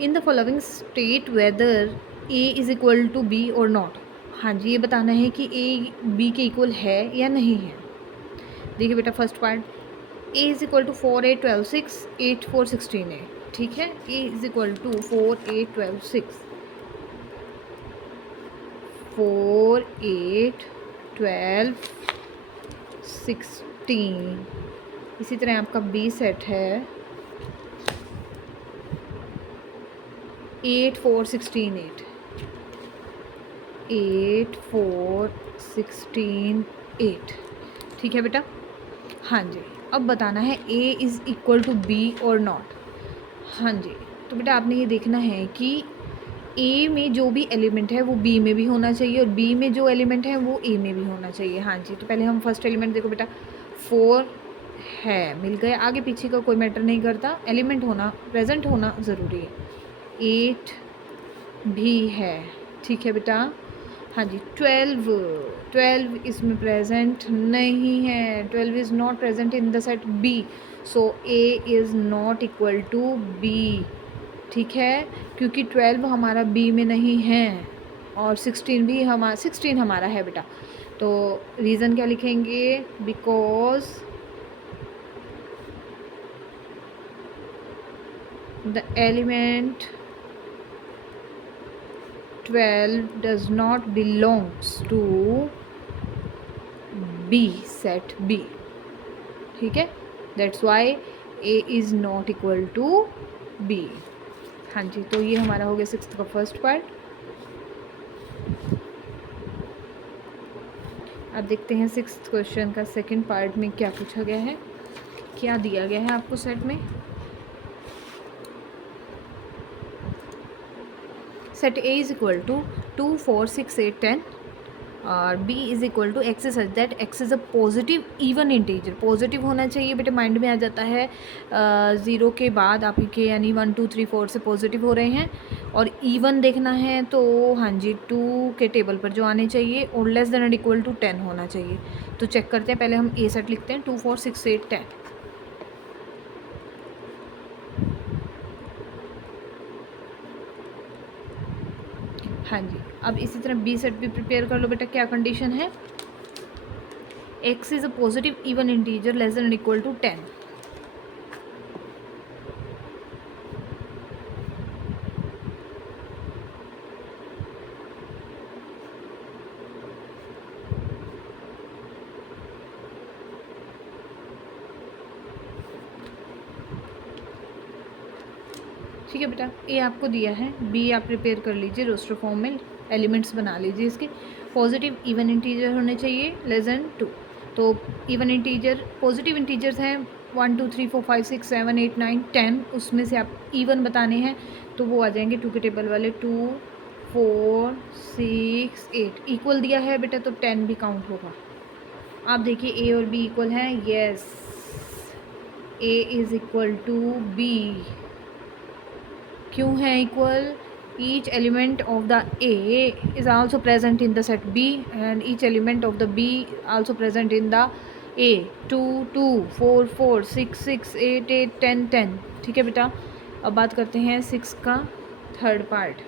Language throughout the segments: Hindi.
In the following state whether A is equal to B और नॉट। हाँ जी, ये बताना है कि ए बी के इक्वल है या नहीं है। देखिए बेटा, first part, A is equal to 4 8 12 6 8 4 16 है। ठीक है, ए इज़ इक्वल टू 4 8 12 6 4 8 12 16। इसी तरह आपका बी सेट है 8 4 16 8 8 4 16 8। ठीक है बेटा। हाँ जी, अब बताना है A is equal to B और नॉट। हाँ जी, तो बेटा आपने ये देखना है कि ए में जो भी एलिमेंट है वो बी में भी होना चाहिए और बी में जो एलिमेंट है वो ए में भी होना चाहिए। हाँ जी, तो पहले हम फर्स्ट एलिमेंट देखो बेटा, 4 है, मिल गया। आगे पीछे का कोई मैटर नहीं करता, एलिमेंट होना, प्रेजेंट होना ज़रूरी है। 8 भी है। ठीक है बेटा। हाँ जी, 12 इसमें प्रेजेंट नहीं है, 12 is not present in the set B, so A is not equal to B. ठीक है, क्योंकि 12 हमारा बी में नहीं है और 16 हमारा है बेटा। तो रीज़न क्या लिखेंगे, because the element 12 does not belongs to B set B। ठीक है, that's why A is not equal to B। हाँ जी, तो ये हमारा हो गया 6th का फर्स्ट पार्ट। अब देखते हैं 6th क्वेश्चन का सेकंड पार्ट में क्या पूछा गया है, क्या दिया गया है आपको सेट में। Set A is equal to 2 4 6 8 10 और B is equal to x such that x is a positive even integer. Positive होना चाहिए बेटे, माइंड में आ जाता है 0 के बाद आपके यानी 1 2 3 4 से पॉजिटिव हो रहे हैं और इवन देखना है तो हाँ जी 2 के टेबल पर जो आने चाहिए और less than and equal to 10 होना चाहिए। तो चेक करते हैं, पहले हम ए सेट लिखते हैं 2 4 6 8 10। हाँ जी, अब इसी तरह बी सेट भी प्रिपेयर कर लो बेटा। क्या कंडीशन है, x is a positive even integer less than and equal to 10। ठीक है बेटा, ए आपको दिया है, बी आप प्रिपेयर कर लीजिए, रोस्टर फॉर्म में एलिमेंट्स बना लीजिए इसके। पॉजिटिव इवन इंटीजर होने चाहिए लेस देन 2। तो इवन इंटीजर पॉजिटिव इंटीजर्स हैं 1 2 3 4 5 6 7 8 9 10, उसमें से आप इवन बताने हैं तो वो आ जाएंगे 2 के टेबल वाले 2 4 6 8। इक्वल दिया है बेटा तो 10 भी काउंट होगा। आप देखिए ए और बी इक्वल हैं, yes, A is equal to B. क्यों है equal, each element of the A is also present in the set B and each element of the B also present in the A। 2 2 4 4 6 6 8 8 10 10। ठीक है बेटा, अब बात करते हैं 6 का third part.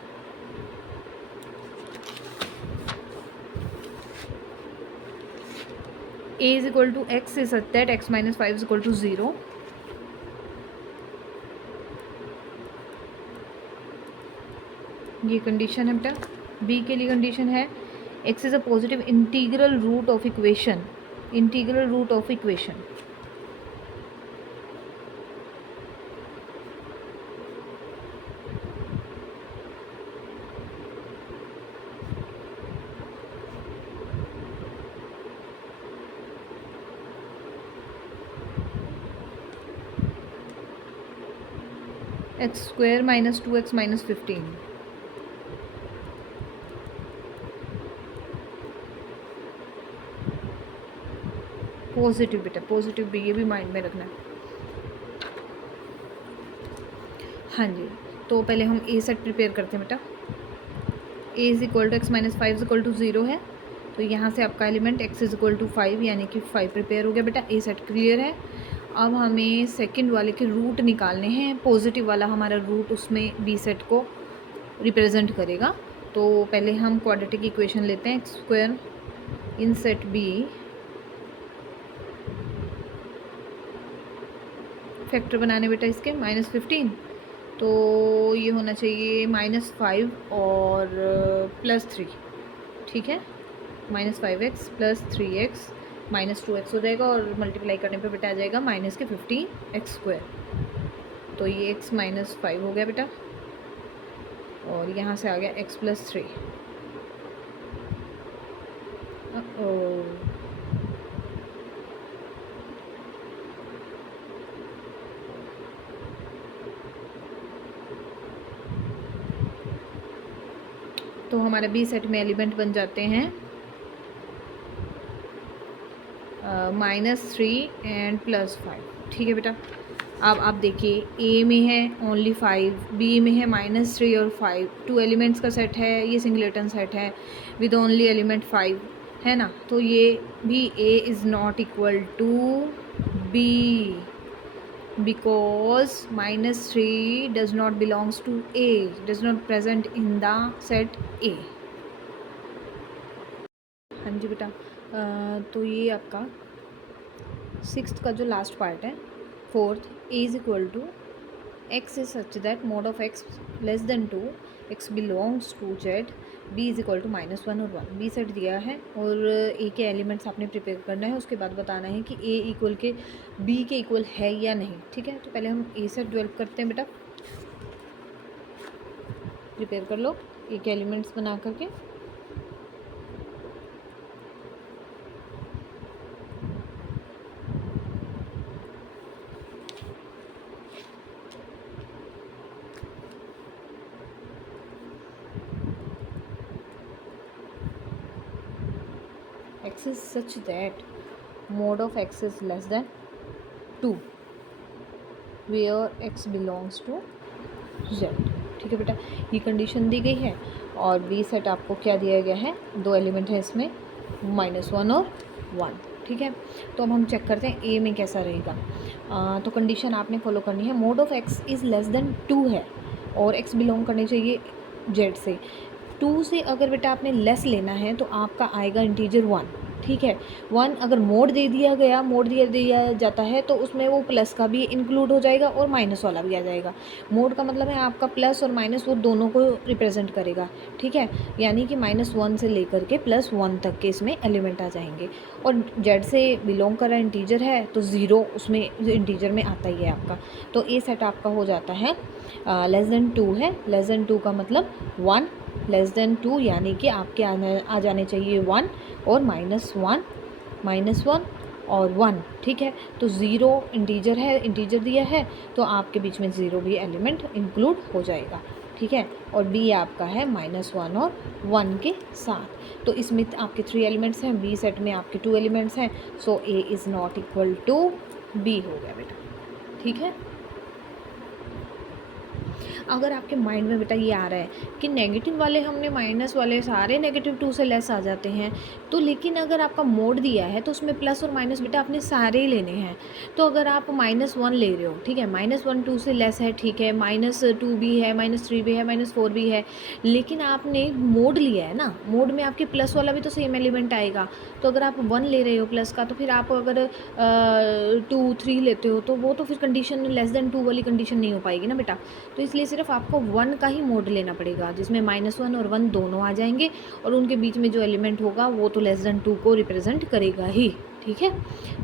A is equal to x is such that x minus 5 is equal to 0। ये कंडीशन है बेटा। बी के लिए कंडीशन है x is a positive integral root of equation. Integral root of equation x square minus 2x minus 15। Positive बेटा, पॉजिटिव भी, ये भी माइंड में रखना है। हाँ जी, तो पहले हम ए सेट प्रिपेयर करते हैं बेटा। A is equal to X minus 5 is equal to 0 है, तो यहाँ से आपका element X is equal to 5 यानी कि 5 प्रिपेयर हो गया बेटा। ए सेट क्लियर है। अब हमें सेकंड वाले के रूट निकालने हैं। पॉजिटिव वाला हमारा रूट उसमें बी सेट को रिप्रेजेंट करेगा। तो पहले हम क्वाड्रेटिक इक्वेशन लेते हैं, X square in set B factor बनाने बेटा इसके -15, तो ये होना चाहिए -5 और +3, ठीक है। -5x + 3x -2x हो जाएगा और मल्टीप्लाई करने पे बेटा आ जाएगा -15x²। तो ये x -5 हो गया बेटा और यहाँ से आ गया x + 3। तो हमारे बी सेट में एलिमेंट बन जाते हैं -3 एंड +5, ठीक है बेटा। अब आप देखिए ए में है ओनली 5, बी में है -3 और 5, 2 एलिमेंट्स का सेट है, ये सिंगलेटन सेट है विद ओनली एलिमेंट 5, है ना। तो ये भी A is not equal to B because -3 does not belongs to A, does not present in the set A। हाँ जी बेटा, तो ये आपका 6th का जो लास्ट पार्ट है, 4th, A is equal to x is such that mod of x less than 2, x belongs to Z, b is equal to -1 और 1। b सेट दिया है और a के एलिमेंट्स आपने प्रिपेयर करना है, उसके बाद बताना है कि a इक्वल के b के इक्वल है या नहीं, ठीक है। तो पहले हम a सेट डेवलप करते हैं बेटा, प्रिपेयर कर लो a के एलिमेंट्स बना करके। x is such that mod of x is less than 2 where x belongs to z, ठीक है बेटा। ये कंडीशन दी गई है और बी सेट आपको क्या दिया गया है, 2 एलिमेंट है इसमें -1 और 1, ठीक है। तो अब हम चेक करते हैं ए में कैसा रहेगा। तो कंडीशन आपने फॉलो करनी है, mode of x is less than 2 है और एक्स बिलोंग करने चाहिए जेड से। 2 से अगर बेटा आपने लेस लेना है तो आपका आएगा इंटीजर 1, ठीक है। 1 अगर मोड दे दिया गया, मोड दिया जाता है तो उसमें वो प्लस का भी इंक्लूड हो जाएगा और माइनस वाला भी आ जाएगा। मोड का मतलब है आपका प्लस और माइनस वो दोनों को रिप्रेजेंट करेगा, ठीक है। यानी कि -1 से लेकर के +1 तक के इसमें एलिमेंट आ जाएंगे और जेड से बिलोंग कर रहा इंटीजर है तो 0 उसमें इंटीजर में आता ही है आपका। तो ए सेट आपका हो जाता है लेस देन 2 है, लेस देन 2 का मतलब 1, लेस देन 2 यानी कि आपके आ जाने चाहिए 1 और -1 और 1, ठीक है। तो 0 इंटीजर है, इंटीजर दिया है तो आपके बीच में 0 भी एलिमेंट इंक्लूड हो जाएगा, ठीक है। और बी आपका है -1 और 1 के साथ। तो इसमें आपके 3 एलिमेंट्स हैं, बी सेट में आपके 2 एलिमेंट्स हैं, so A is not equal to B हो गया बेटा, ठीक है। अगर आपके माइंड में बेटा ये आ रहा है कि नेगेटिव वाले हमने माइनस वाले सारे -2 से लेस आ जाते हैं, तो लेकिन अगर आपका मोड दिया है तो उसमें प्लस और माइनस बेटा आपने सारे ही लेने हैं। तो अगर आप -1 ले रहे हो, ठीक है, -1 2 से लेस है, ठीक है, -2 भी है, -3 भी है, -4 भी है, लेकिन आपने मोड लिया है ना, मोड में आपके प्लस वाला भी तो सेम एलिमेंट आएगा। तो अगर आप 1 ले रहे हो प्लस का, तो फिर आप अगर 2 3 लेते हो तो वो तो फिर कंडीशन लेस देन 2 वाली कंडीशन नहीं हो पाएगी ना बेटा। तो इसलिए सिर्फ आपको 1 का ही मोड लेना पड़ेगा जिसमें -1 और 1 दोनों आ जाएंगे और उनके बीच में जो एलिमेंट होगा वो तो लेस देन 2 को रिप्रेजेंट करेगा ही, ठीक है।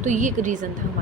तो ये एक रीज़न था हमारा।